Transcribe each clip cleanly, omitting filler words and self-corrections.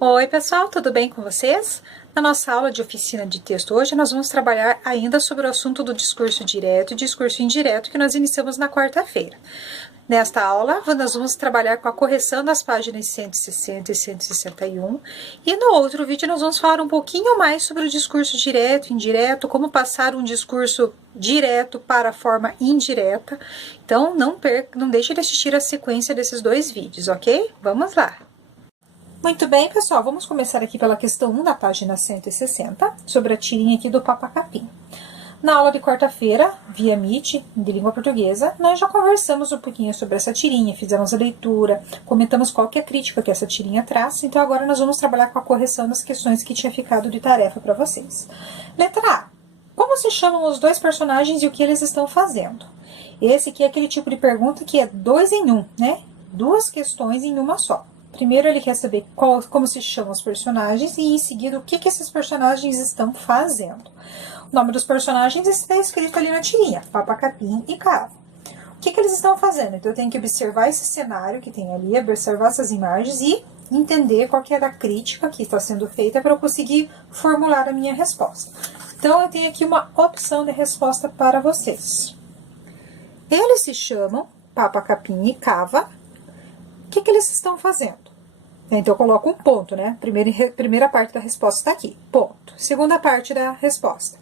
Oi, pessoal, tudo bem com vocês? Na nossa aula de oficina de texto hoje, nós vamos trabalhar ainda sobre o assunto do discurso direto e discurso indireto que nós iniciamos na quarta-feira. Nesta aula, nós vamos trabalhar com a correção das páginas 160 e 161 e no outro vídeo nós vamos falar um pouquinho mais sobre o discurso direto e indireto, como passar um discurso direto para a forma indireta. Então, não deixe de assistir a sequência desses dois vídeos, ok? Vamos lá! Muito bem, pessoal, vamos começar aqui pela questão 1 da página 160, sobre a tirinha aqui do Papa Capim. Na aula de quarta-feira, via Meet, de língua portuguesa, nós já conversamos um pouquinho sobre essa tirinha, fizemos a leitura, comentamos qual que é a crítica que essa tirinha traz, então agora nós vamos trabalhar com a correção das questões que tinha ficado de tarefa para vocês. Letra A. Como se chamam os dois personagens e o que eles estão fazendo? Esse aqui é aquele tipo de pergunta que é 2 em 1, né? Duas questões em uma só. Primeiro ele quer saber como se chamam os personagens e em seguida o que esses personagens estão fazendo. O nome dos personagens está escrito ali na tirinha, Papa Capim e Cava. O que eles estão fazendo? Então eu tenho que observar esse cenário que tem ali, observar essas imagens e entender qual que é a crítica que está sendo feita para eu conseguir formular a minha resposta. Então eu tenho aqui uma opção de resposta para vocês. Eles se chamam Papa Capim e Cava. O que eles estão fazendo? Então, eu coloco um ponto, né? Primeira parte da resposta está aqui, ponto. Segunda parte da resposta.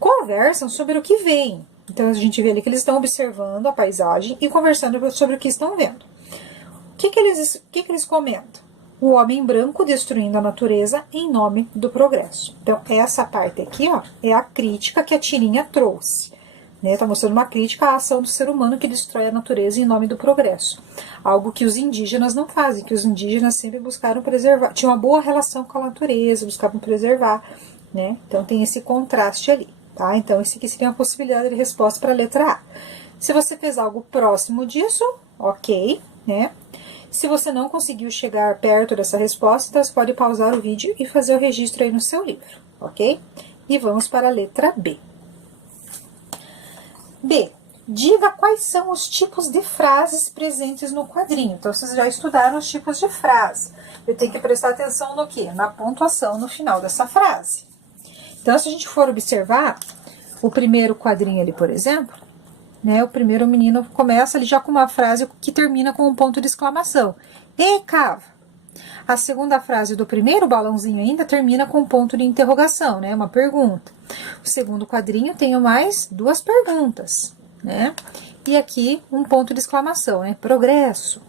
Conversam sobre o que veem. Então, a gente vê ali que eles estão observando a paisagem e conversando sobre o que estão vendo. O que eles comentam? O homem branco destruindo a natureza em nome do progresso. Então, essa parte aqui, ó, é a crítica que a tirinha trouxe. Tá mostrando uma crítica à ação do ser humano que destrói a natureza em nome do progresso. Algo que os indígenas não fazem, que os indígenas sempre buscaram preservar. Tinham uma boa relação com a natureza, buscavam preservar, né? Então tem esse contraste ali, tá? Então esse aqui seria uma possibilidade de resposta para a letra A. Se você fez algo próximo disso, ok, né? Se você não conseguiu chegar perto dessa resposta, então você pode pausar o vídeo e fazer o registro aí no seu livro, ok? E vamos para a letra B. B. Diga quais são os tipos de frases presentes no quadrinho. Então, vocês já estudaram os tipos de frase. Eu tenho que prestar atenção no quê? Na pontuação no final dessa frase. Então, se a gente for observar o primeiro quadrinho ali, por exemplo, né, o primeiro menino começa ali já com uma frase que termina com um ponto de exclamação. Ei, Cava! A segunda frase do primeiro balãozinho ainda termina com um ponto de interrogação, né? Uma pergunta. O segundo quadrinho tem mais duas perguntas, né? E aqui um ponto de exclamação, né? Progresso.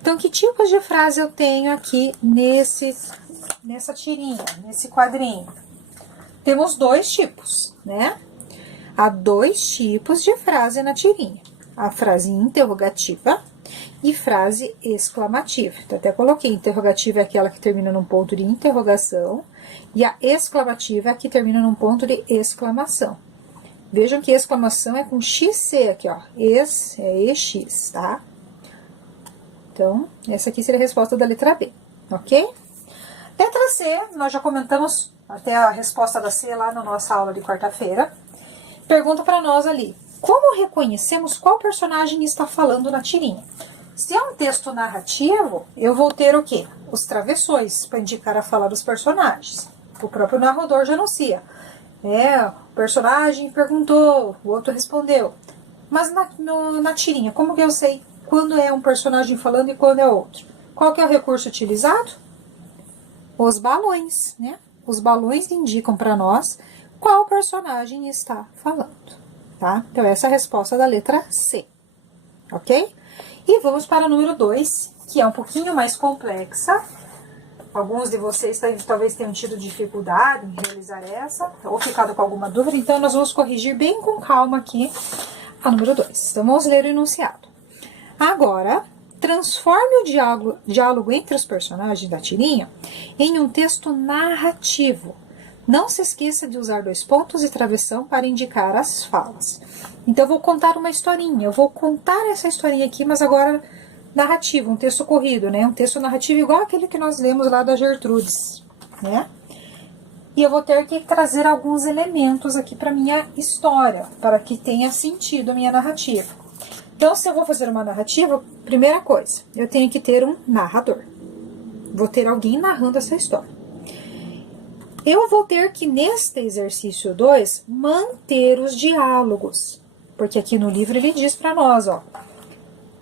Então, que tipos de frase eu tenho aqui nessa tirinha, nesse quadrinho? Temos dois tipos, né? Há dois tipos de frase na tirinha. A frase interrogativa e frase exclamativa. Então, até coloquei, interrogativa é aquela que termina num ponto de interrogação, e a exclamativa é a que termina num ponto de exclamação. Vejam que exclamação é com XC aqui, ó, é EX, tá? Então, essa aqui seria a resposta da letra B, ok? Letra C, nós já comentamos até a resposta da C lá na nossa aula de quarta-feira. Pergunta para nós ali, como reconhecemos qual personagem está falando na tirinha? Se é um texto narrativo, eu vou ter o quê? Os travessões, para indicar a fala dos personagens. O próprio narrador já anuncia. O personagem perguntou, o outro respondeu. Mas na tirinha, como que eu sei quando é um personagem falando e quando é outro? Qual que é o recurso utilizado? Os balões, né? Os balões indicam para nós qual personagem está falando, tá? Então, essa é a resposta da letra C, ok? E vamos para o número 2, que é um pouquinho mais complexa. Alguns de vocês talvez tenham tido dificuldade em realizar essa, ou ficado com alguma dúvida, então nós vamos corrigir bem com calma aqui a número 2. Então, vamos ler o enunciado. Agora, transforme o diálogo entre os personagens da tirinha em um texto narrativo. Não se esqueça de usar 2 pontos e travessão para indicar as falas. Então, eu vou contar uma historinha. Eu vou contar essa historinha aqui, mas agora narrativo, um texto corrido, né? Um texto narrativo igual aquele que nós lemos lá da Gertrudes, né? E eu vou ter que trazer alguns elementos aqui para minha história, para que tenha sentido a minha narrativa. Então, se eu vou fazer uma narrativa, primeira coisa, eu tenho que ter um narrador. Vou ter alguém narrando essa história. Eu vou ter que, neste exercício 2, manter os diálogos. Porque aqui no livro ele diz para nós, ó.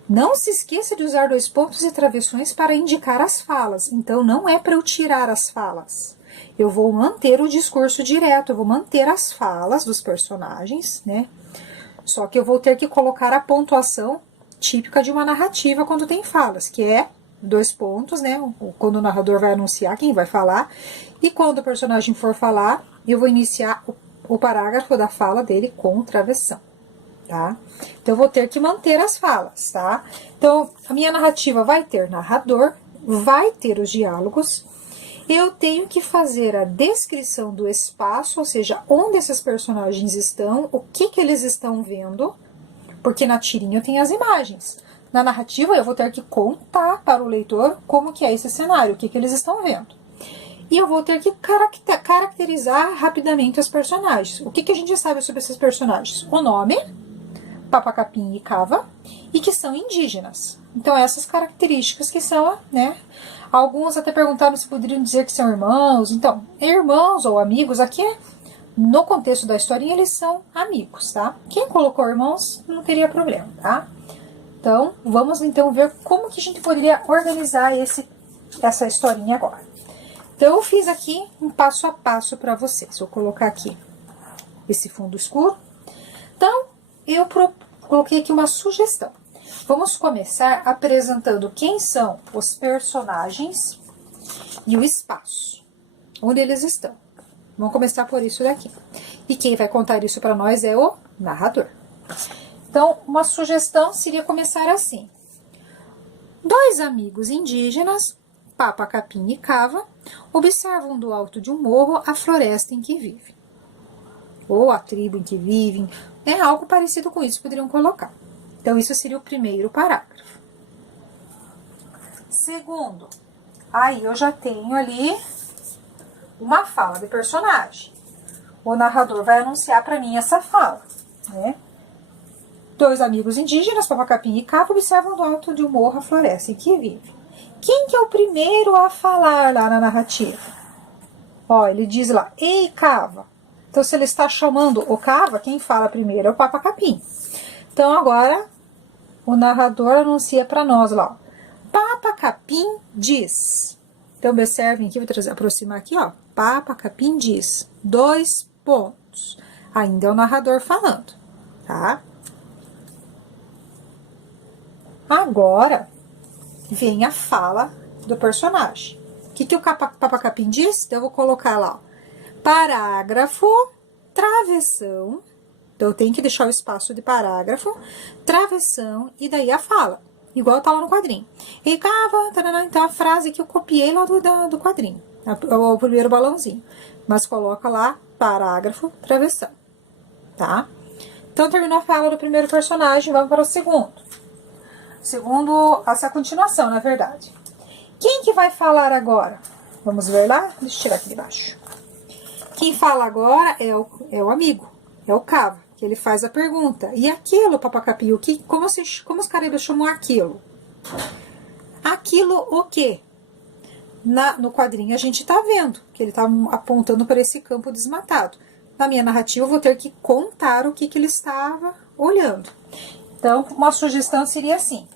Não se esqueça de usar 2 pontos e travessões para indicar as falas. Então, não é para eu tirar as falas. Eu vou manter o discurso direto, eu vou manter as falas dos personagens, né? Só que eu vou ter que colocar a pontuação típica de uma narrativa quando tem falas, que é 2 pontos, né? Quando o narrador vai anunciar quem vai falar. E quando o personagem for falar, eu vou iniciar o parágrafo da fala dele com travessão. Tá? Então, eu vou ter que manter as falas, tá? Então, a minha narrativa vai ter narrador, vai ter os diálogos, eu tenho que fazer a descrição do espaço, ou seja, onde esses personagens estão, o que eles estão vendo, porque na tirinha eu tenho as imagens. Na narrativa, eu vou ter que contar para o leitor como que é esse cenário, o que eles estão vendo. E eu vou ter que caracterizar rapidamente os personagens. O que a gente sabe sobre esses personagens? O nome, Papa Capim e Cava, e que são indígenas. Então, essas características que são, né? Alguns até perguntaram se poderiam dizer que são irmãos. Então, irmãos ou amigos, aqui no contexto da historinha, eles são amigos, tá? Quem colocou irmãos não teria problema, tá? Então, vamos então ver como que a gente poderia organizar essa historinha agora. Então, eu fiz aqui um passo a passo para vocês. Vou colocar aqui esse fundo escuro. Então, eu coloquei aqui uma sugestão. Vamos começar apresentando quem são os personagens e o espaço, onde eles estão. Vamos começar por isso daqui. E quem vai contar isso para nós é o narrador. Então, uma sugestão seria começar assim. 2 amigos indígenas, Papa Capim e Cava, observam do alto de um morro a floresta em que vivem. Ou a tribo em que vivem. É algo parecido com isso, poderiam colocar. Então, isso seria o primeiro parágrafo. Segundo, aí eu já tenho ali uma fala de personagem. O narrador vai anunciar para mim essa fala, né? 2 amigos indígenas, Papa Capim e Cava, observam do alto de um morro a floresta em que vive. Quem que é o primeiro a falar lá na narrativa? Ó, ele diz lá, ei, Cava. Então, se ele está chamando o Cava, quem fala primeiro é o Papa Capim. Então, agora, o narrador anuncia para nós lá, ó, Papa Capim diz. Então, observem aqui, vou aproximar aqui, ó. Papa Capim diz. 2 pontos. Ainda é o narrador falando, tá? Agora, vem a fala do personagem. O que o Papa Capim diz? Então, eu vou colocar lá, ó. Parágrafo, travessão. Então, eu tenho que deixar o espaço de parágrafo, travessão e daí a fala. Igual tá lá no quadrinho. E Cava, então a frase que eu copiei lá do quadrinho. O primeiro balãozinho. Mas coloca lá, parágrafo, travessão. Tá? Então, terminou a fala do primeiro personagem, vamos para o segundo. Segundo, essa é a continuação, na verdade. Quem que vai falar agora? Vamos ver lá? Deixa eu tirar aqui de baixo. Quem fala agora é o amigo, é o Cava, que ele faz a pergunta. E aquilo, Papa Capim, como os caraibas chamam aquilo? Aquilo o quê? No quadrinho a gente tá vendo, que ele tá apontando para esse campo desmatado. Na minha narrativa eu vou ter que contar o que ele estava olhando. Então, uma sugestão seria assim.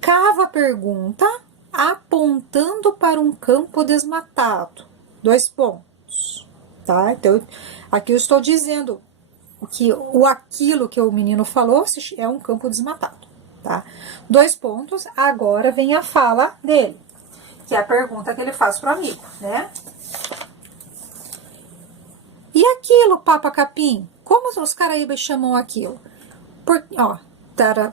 Cava pergunta, apontando para um campo desmatado. 2 pontos. Tá? Então, aqui eu estou dizendo aquilo que o menino falou é um campo desmatado. Tá? 2 pontos. Agora vem a fala dele, que é a pergunta que ele faz pro amigo, né? E aquilo, Papa Capim? Como os caraíbas chamam aquilo?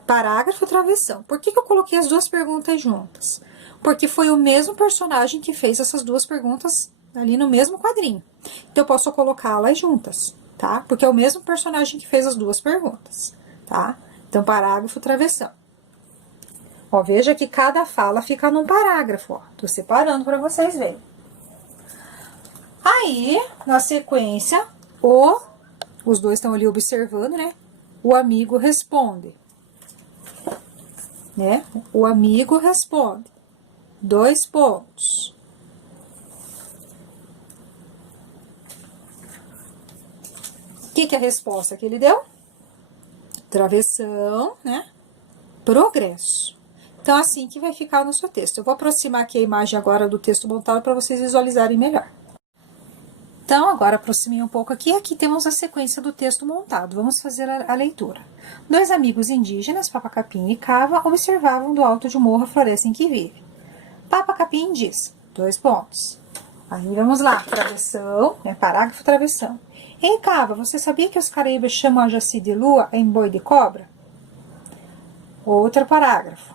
Parágrafo, travessão. Por que eu coloquei as 2 perguntas juntas? Porque foi o mesmo personagem que fez essas 2 perguntas ali no mesmo quadrinho. Então, eu posso colocá-las juntas, tá? Porque é o mesmo personagem que fez as 2 perguntas, tá? Então, parágrafo, travessão. Ó, veja que cada fala fica num parágrafo, ó. Tô separando para vocês verem. Aí, na sequência, os 2 estão ali observando, né? O amigo responde. Né? O amigo responde. 2 pontos. O que é a resposta que ele deu? Travessão, né? Progresso. Então, assim que vai ficar no seu texto. Eu vou aproximar aqui a imagem agora do texto montado para vocês visualizarem melhor. Então, agora aproximei um pouco aqui. Aqui temos a sequência do texto montado. Vamos fazer a leitura. 2 amigos indígenas, Papa Capim e Cava, observavam do alto de um morro a floresta em que vive. Papa Capim diz, 2 pontos. Aí, vamos lá. Travessão, né? Parágrafo, travessão. Ei, Cava, você sabia que os caraíbas chamam a Jaci de lua em boi de cobra? Outro parágrafo.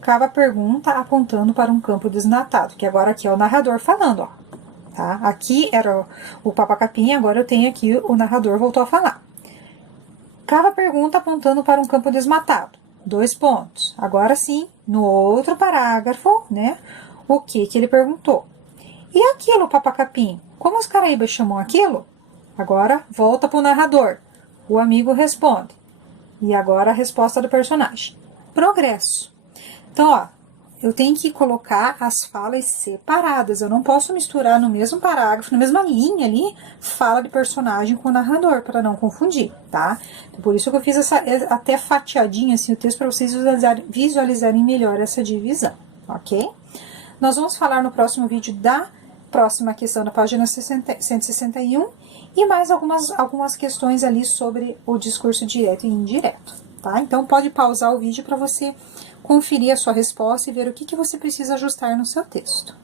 Cava pergunta apontando para um campo desnatado, que agora aqui é o narrador falando, ó. Tá? Aqui era o Papa Capim, agora eu tenho aqui o narrador voltou a falar. Cava pergunta apontando para um campo desmatado. 2 pontos. Agora sim, no outro parágrafo, né? O que ele perguntou? E aquilo, Papa Capim? Como os caraíbas chamam aquilo? Agora volta para o narrador. O amigo responde. E agora a resposta do personagem. Progresso. Então, ó, eu tenho que colocar as falas separadas. Eu não posso misturar no mesmo parágrafo, na mesma linha ali, fala de personagem com o narrador, para não confundir, tá? Então, por isso que eu fiz essa até fatiadinha assim o texto para vocês visualizarem melhor essa divisão, ok? Nós vamos falar no próximo vídeo da próxima questão da página 161 e mais algumas questões ali sobre o discurso direto e indireto, tá? Então, pode pausar o vídeo para você conferir a sua resposta e ver o que você precisa ajustar no seu texto.